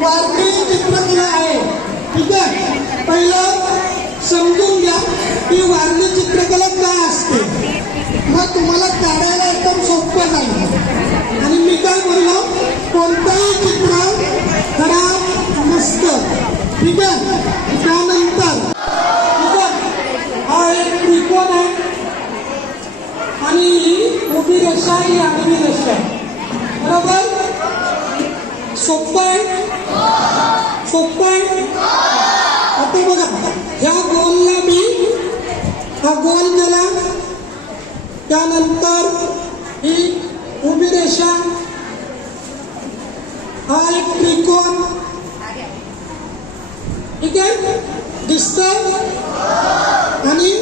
वारली चित्रकला आहे ठीक आहे पहिलं समजून घ्या की वारली चित्रकला काय असते मग तुम्हाला काढायला एकदम सोपं जाईल आणि मी काय बोललो कोणतंही चित्र खराब नसतं ठीक आहे त्यानंतर ठीक आहे हा एक त्रिकोण आहे आणि ही उभी रेषा ही आडवी रेषा आहे बरोबर सोपं आहे सोपं आहे आता बघा ह्या गोलला मी हा गोल केला. त्यानंतर ही उभी रेषा हा एक त्रिकोण. ठीक आहे? दिसतय? आणि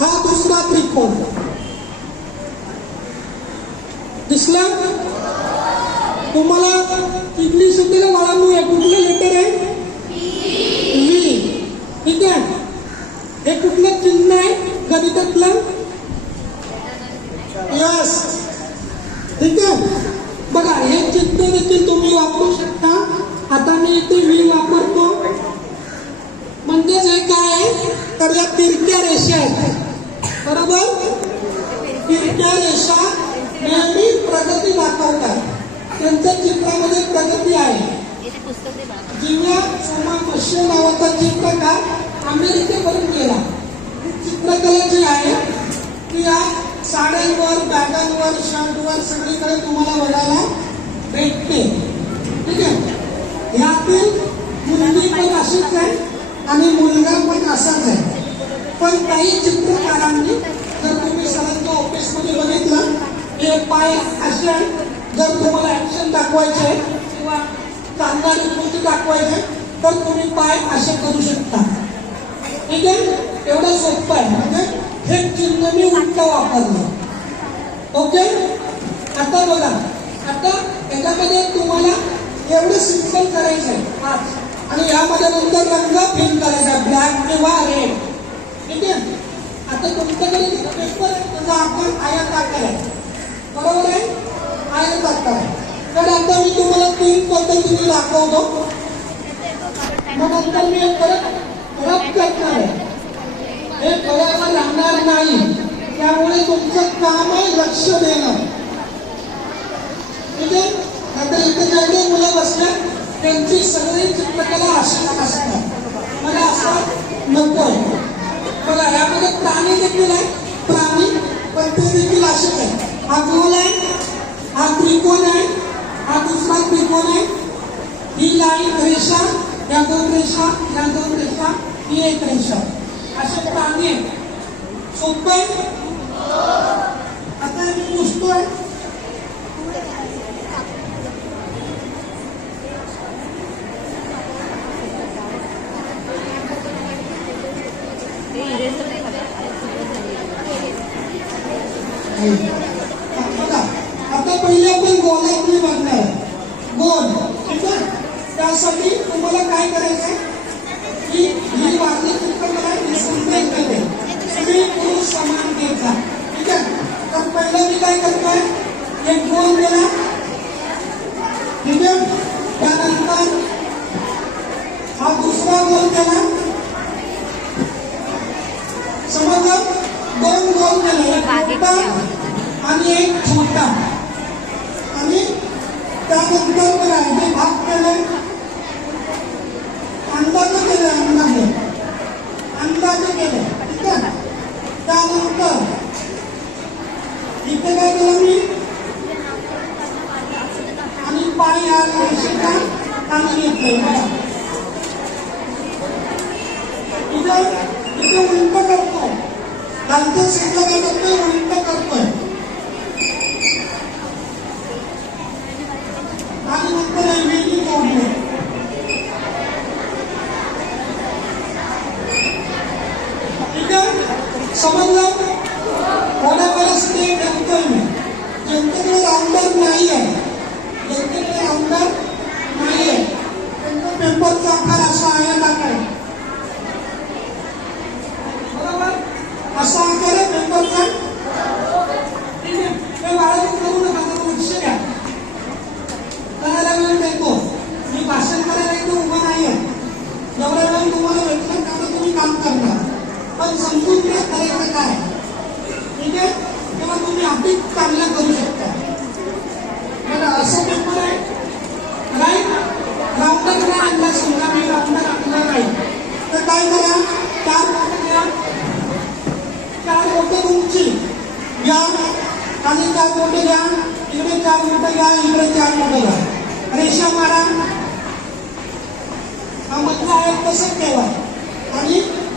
हा दुसरा त्रिकोण. दिसला? तुम्हाला इंग्लिश सुद्धा ना बाळांनो कुठलं लेटर आहे? व्ही ठीक आहे? हे कुठलं चिन्ह आहे? गणितातलं यस ठीक आहे. बघा हे चित्र देखील तुम्ही वापरू शकता. आता मी इथे व्ही वापरतो. म्हणजेच हे काय आहे? तर या तिरक्या रेषा आहेत. बरोबर? तिरक्या रेषा नेहमी प्रगती दाखवतात त्यांच्या चित्रामध्ये प्रगती आहे. जिव्या सोमा मश्य नावाचा चित्रकार अमेरिकेवरून गेला. चित्रकला जी आहे ती या साड्यांवर बॅगांवर शर्टवर सगळीकडे तुम्हाला बघायला भेटते ठीक आहे? यातील मुलगी पण अशीच आहे आणि मुलगा पण असाच आहे. पण काही चित्रकारांनी जर तुम्ही सरांच्या ऑफिसमध्ये बघितलं हे पाय असे जर तुम्हाला ऍक्शन दाखवायचे आहे किंवा चांगला कृती दाखवायचे तर तुम्ही पाय असे करू शकता. ठीक आहे एवढं सोपं आहे. म्हणजे हे चिन्ह मी उलट वापरलं. ओके? आता बघा. आता याच्यामध्ये तुम्हाला एवढं सिंपल करायचं आहे आज आणि यामध्ये नंतर रंग फिल करायचा. ब्लॅक किंवा रेड ठीक आहे? आता तुमच्याकडे पेपर आहे त्याचा आपण आयात आकार आहे बरोबर आहे? आयात आकार आहे तर आता मी तुम्हाला तीन पद्धतीने दाखवतो. मग नंतर मी परत रद्द करणार आहे हे फळ्यावर राहणार नाही. त्यामुळे तुमचं काम आहे लक्ष देणं. ठीक आहे आता इथे जेवढे मुलं बसल्या त्यांची सगळी चित्रकला अशी असतात. मला असं नकोय बघा यामध्ये प्राणी देखील आहे प्राणी पण ते देखील असेच आहे आहे हा त्रिकोण आहे हा दुसरा त्रिकोण आहे ही लाईन रेषा या दोन रेषा या दोन रेषा ही एक रेषा असे सोपं आहे? आता मी पुसतोय आता पहिले आपण गोलातली बघणार. आहे. गोल ठीक आहे? त्यासाठी तुम्हाला काय करायचं आहे की ही वारली चित्रकला ही समजेल कधी स्त्री पुरुष समान घ्यायचा ठीक आहे तर पहिलं मी काय करतोय एक गोल केला ठीक आहे त्यानंतर हा दुसरा गोल केला समजा दोन गोल केले एक मोठा आणि एक छोटा आणि त्यानंतर राहिले भाग केले अंदाज केले अंदाजे. अंदाजे केले ठीक आहे? त्यानंतर इथे काय केलं मी आणि पाय या रेषेचा खाली घेतले बघा. इथे इथे उलट करतो. खालच्या सीटला काय करतोय? उलट आपण समजून घ्या करायचं काय? म्हणजे तेव्हा तुम्ही अधिक चांगलं करू शकता. मला असं पेपर आहे राईट रामनगरला आणला समजा मी रामनगर आणला नाही. तर काय करा चार बोटल्या चार बोटं तुमची. घ्या आणि चार बोटं घ्या इकडे चार बोटं घ्या इकडे चार बोटं घ्या रेषा मारा. हा मधला आहे तसंच ठेवा. आणि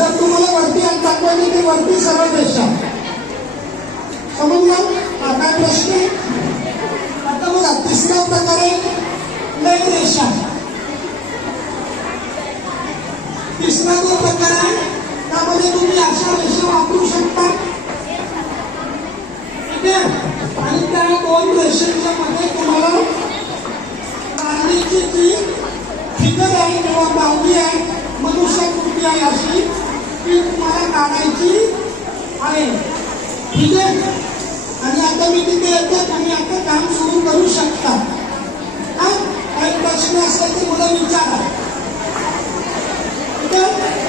तर तुम्हाला वरती हात दाखवायचे ते वरती सरळ रेषा समजलं? हा काय प्रश्न? आता बघा तिसरा प्रकार आहे लय रेषा तिसरा जो प्रकार आहे त्यामध्ये तुम्ही अशा रेषा वापरू शकता. ठीक आहे? आणि त्या दोन रेषांच्या मध्ये तुम्हाला नारळीची जी फिगर आहे किंवा बावली आहे मनुष्यकृती आहे अशी ती तुम्हाला काढायची आहे ठीक आहे आणि आता मी तिथे येतो तुम्ही आता काम सुरू करू शकता हा काही प्रश्न असेल तर मला विचारा ठीक आहे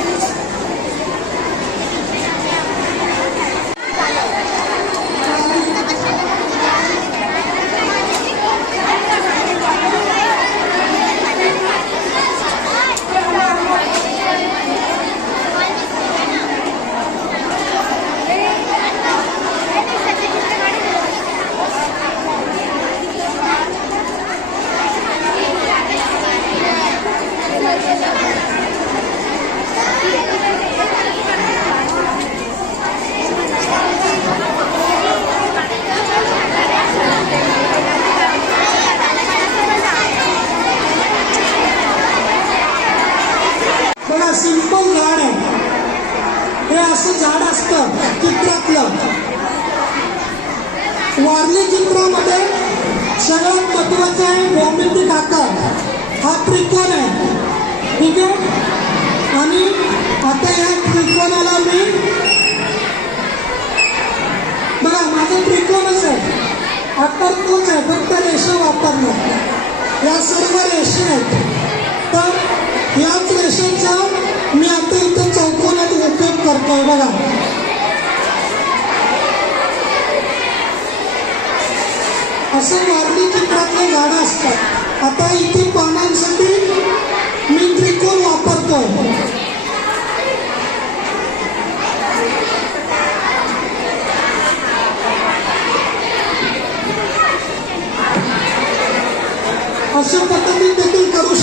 सिंपल झाड आहे. हे असं झाड असतं चित्रातलं. वारली चित्रामध्ये सगळ्यात महत्वाचं आहे भौमितिक आकार. हा त्रिकोण आहे. ठीक आहे? आणि आता या त्रिकोणाला मी बघा माझं त्रिकोणच आहे. आकार तोच आहे फक्त रेषा वापरणार. या सर्व रेषा आहेत. तर याच रेषेचा मी आता इथे चौकोनात उपयोग करतोय बघा. असं वारली चित्रातले झाडं असतात. आता इथे पानांसाठी मी त्रिकोण वापरतोय. असं पद्धती देखील करू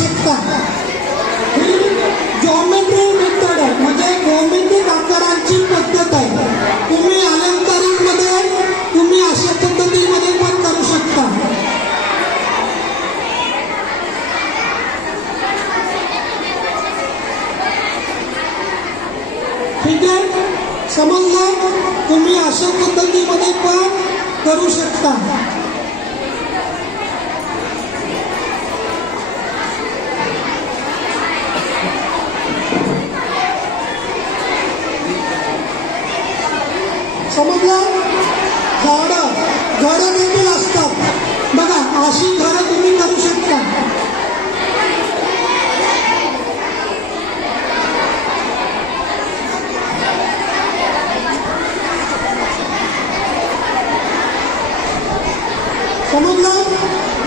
ठीक आहे? समजलं? तुम्ही अशा पद्धतीमध्ये पण करू शकता. समजलं? झाडं झाडं देखील असतात. बघा अशी घाडं तुम्ही करू शकता. Onunla